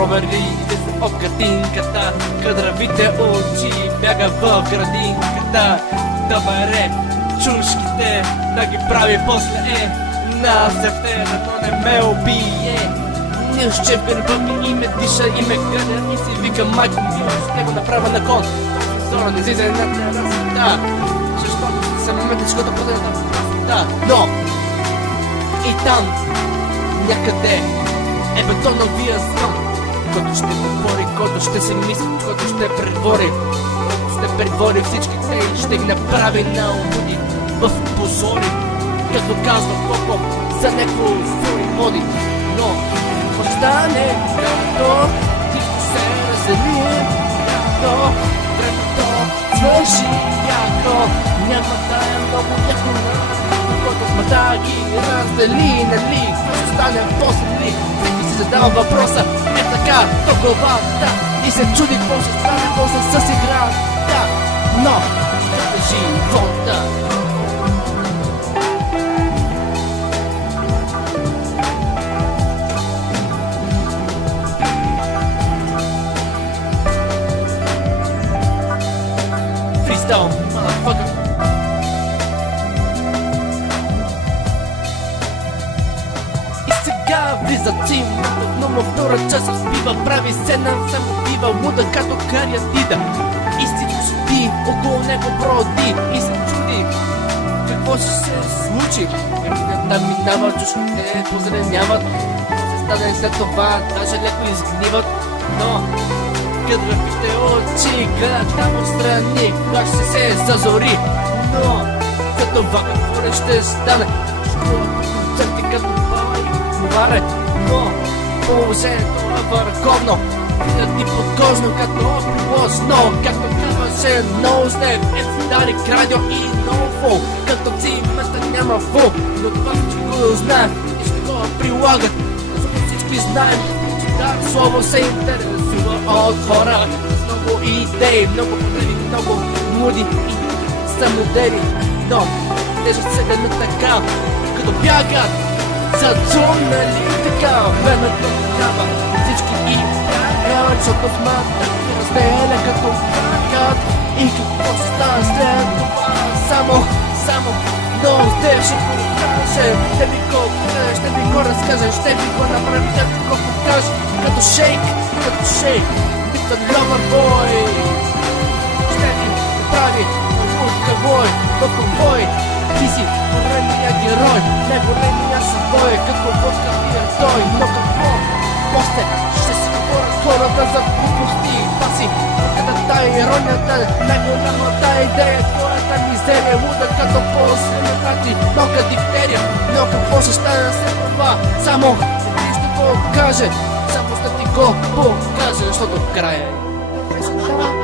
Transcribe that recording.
Провери от картинката, кадравите очи бяга в градинката. Да бере чушките, да ги прави после на септера, но не ме убие. Изчепен ми и ме диша и ме гледа и си вика майко мила, ще го направя на кон. Зора не излиза на терасата, защото съм моментичкото подената в красота. Но и там някъде е бетоновия звън, който ще говори, който ще се мисли, който ще предвори, ще предвори всички те и ще ги направи на умуди в позори, както казва Попо за някакво зори моди. Но може стане, когато всичко се раздели, когато времето свърши яко, няма да е много яко на който сме да ги раздели, нали? Ще стане после ли? Всеки си задава въпроса, е така, толкова, да, и се чуди какво ще стане после с играта, но това е живота. Freestyle, motherfucker. Влиза цим, но му втора част разбива, прави сцена, само бива луда като кариатида. И всичко стои около него броди и се чуди какво ще се случи. Там минава, чушките позеленяват, се стане след това, даже леко изгниват. Но кадравите очи гледат там отстрани, как ще се зазори. Но за това какво ли ще стане? Концерти като говоре, но положението е върховно. Видят ни подкожно като приложно, както казваше Ноуснеп, Дарик радио и Ноуфол. Като цимата няма фул, но това всички го знаем и ще го прилагат. Защото всички знаем, че това слово се интересува от хора с много идеи, много проблеми, много муди и самодели. Но те ще се гънат така, като бягат за джунали, така времето трябва всички и бягат, защото смата ги разделя като бягат. И какво ще стане след това? Само но те ще го кажем, ще ви го кажем, ще ви го разкажем, ще ви го направим, ще ви го покажем. Като шейк, Mr. Loverboy ще ви прави лукавой, лукавой. Ти си големия герой, не големия събой, като водка пие той. Но какво? После ще си говорят хората за глупости. Паси, къдата е иронията, най-голямата идея, твоята мизерия, луда като по-силната ти малка дифтерия. Но какво ще стане след това? Само ти ще го каже, само ще ти го покаже, защото края е.